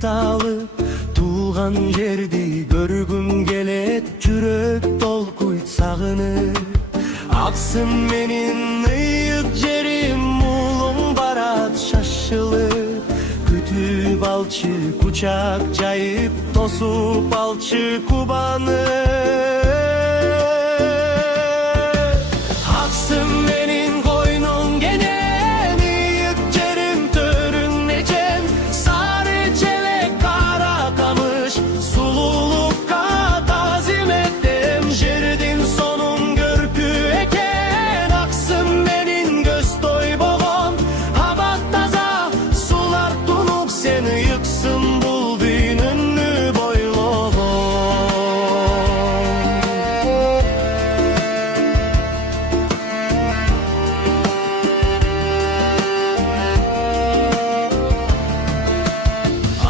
талы, туған жерди көргүм келет, жүрөк толкуйт сагынып. Аксым менин ыйык жерим, улуң барат шашылып. Күтүп алчы, кучак жайып, тосуп алчы Кубаны. Аксым менин койнуң кенен, ыйык жерим төрүң нечен. Сары челек, кара камыш, сулуулукка тазим эттем. Жердин сонун көркү экен, аксым менин көз тойбогон. Абат таза, сулар тунук, сен ыйыксың бул дүйнөнү бойлогон.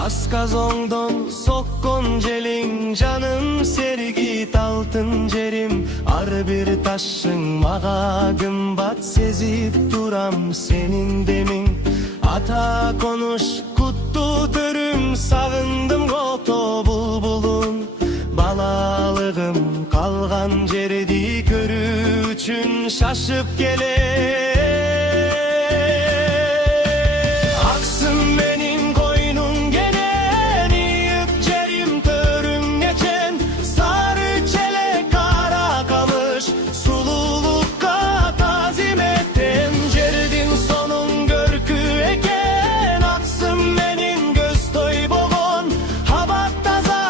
Асказоңдон соккон желиң, жаным сергит алтын жерим. Ар бир ташың мага кымбат, сезип турам сенин демиң. Ата конуш куттуу төрүм, сагындым кото булбулун. Балалыгым калган жерди көрүү үчүн шашып келем. Аксым менин койнуң кенен, ыйык жерим төрүң нечен. Сары челек, кара камыш, сулуулукка тазим эттем. Жердин сонун көркү экен, аксым менин көз тойбогон. Абат таза,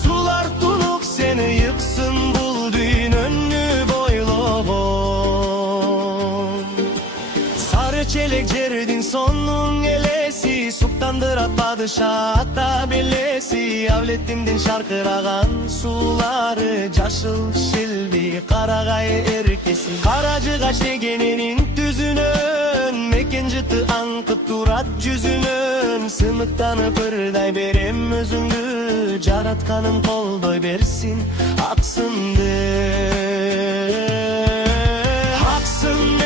сулар тунук, сен ыйыксың бул дүйнөнү бойлогон. Сары челек жердин сонун элеси, суктандырат падыша ата белеси. Авлетимдин шаркыраган суулары, жашыл шилби карагай эркеси. Кара жыгач дегенинин түзүнөн, мекен жыты аңкып турат жүзүнөн. Сымыктанып ырдай берем өзүңдү, жаратканым колдой берсин аксымды. Аксым